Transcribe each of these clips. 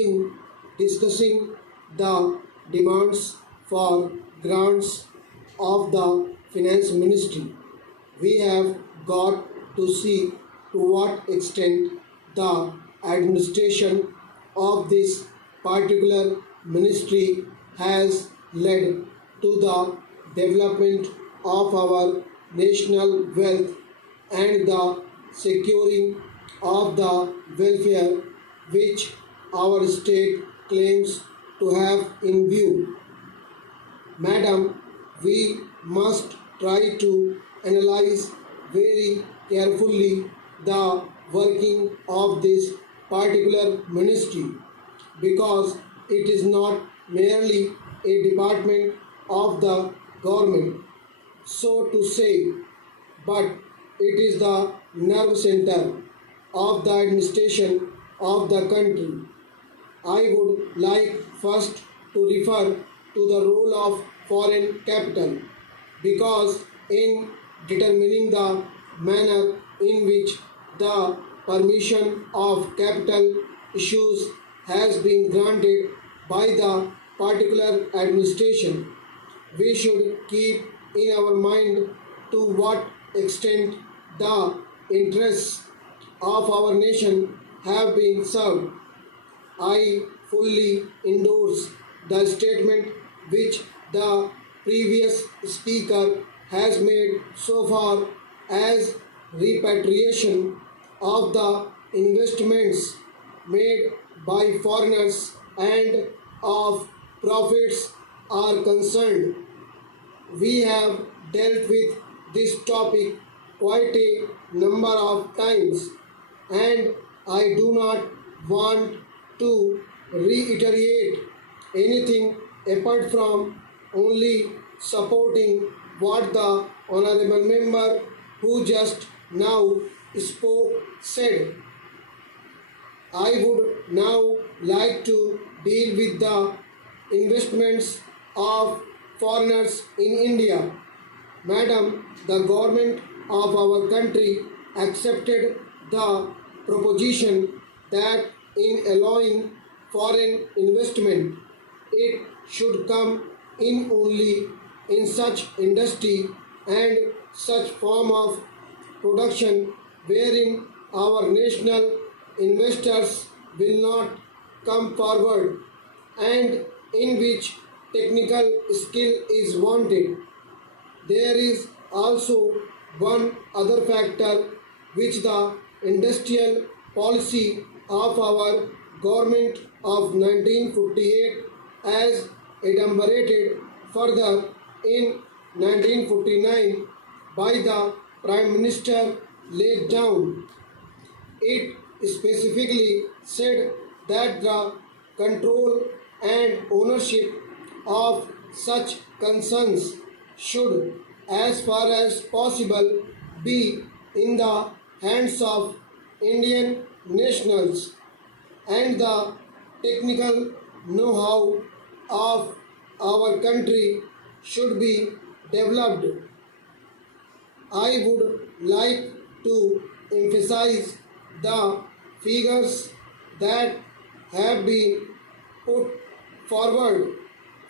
in discussing the demands for grants of the Finance Ministry, we have got to see to what extent the administration of this particular ministry has led to the development of our national wealth and the securing of the welfare which our state claims to have in view. Madam, we must try to analyze very carefully the working of this particular ministry because it is not merely a department of the government, so to say, but it is the nerve center of the administration of the country. I would like first to refer to the role of foreign capital because in determining the manner in which the permission of capital issues has been granted by the particular administration, we should keep in our mind to what extent the interests of our nation have been served. I fully endorse the statement which the previous speaker has made so far as repatriation of the investments made by foreigners and of profits are concerned. We have dealt with this topic quite a number of times, and I do not want to reiterate anything apart from only supporting what the honorable member who just now spoke said. I would now like to deal with the investments of foreigners in India. Madam, the government of our country accepted the proposition that in allowing foreign investment, it should come in only in such industry and such form of production wherein our national investors will not come forward and in which technical skill is wanted. There is also one other factor which the industrial policy of our government of 1958 as adumbrated further in 1949 by the Prime Minister laid down. It specifically said that the control and ownership of such concerns should, as far as possible, be in the hands of Indian nationals and the technical know-how of our country should be developed. I would like to emphasize the figures that have been put forward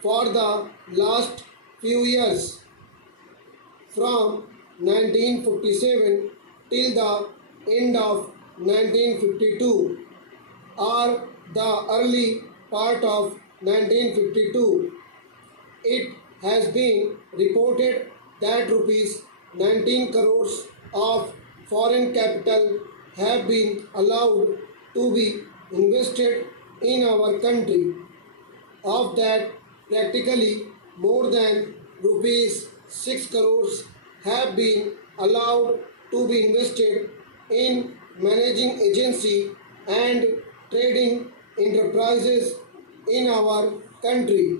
for the last few years from 1947 till the end of 1952 or the early part of 1952. It has been reported that rupees 19 crores of foreign capital have been allowed to be invested in our country. Of that, practically more than rupees 6 crores have been allowed to be invested in managing agency and trading enterprises in our country.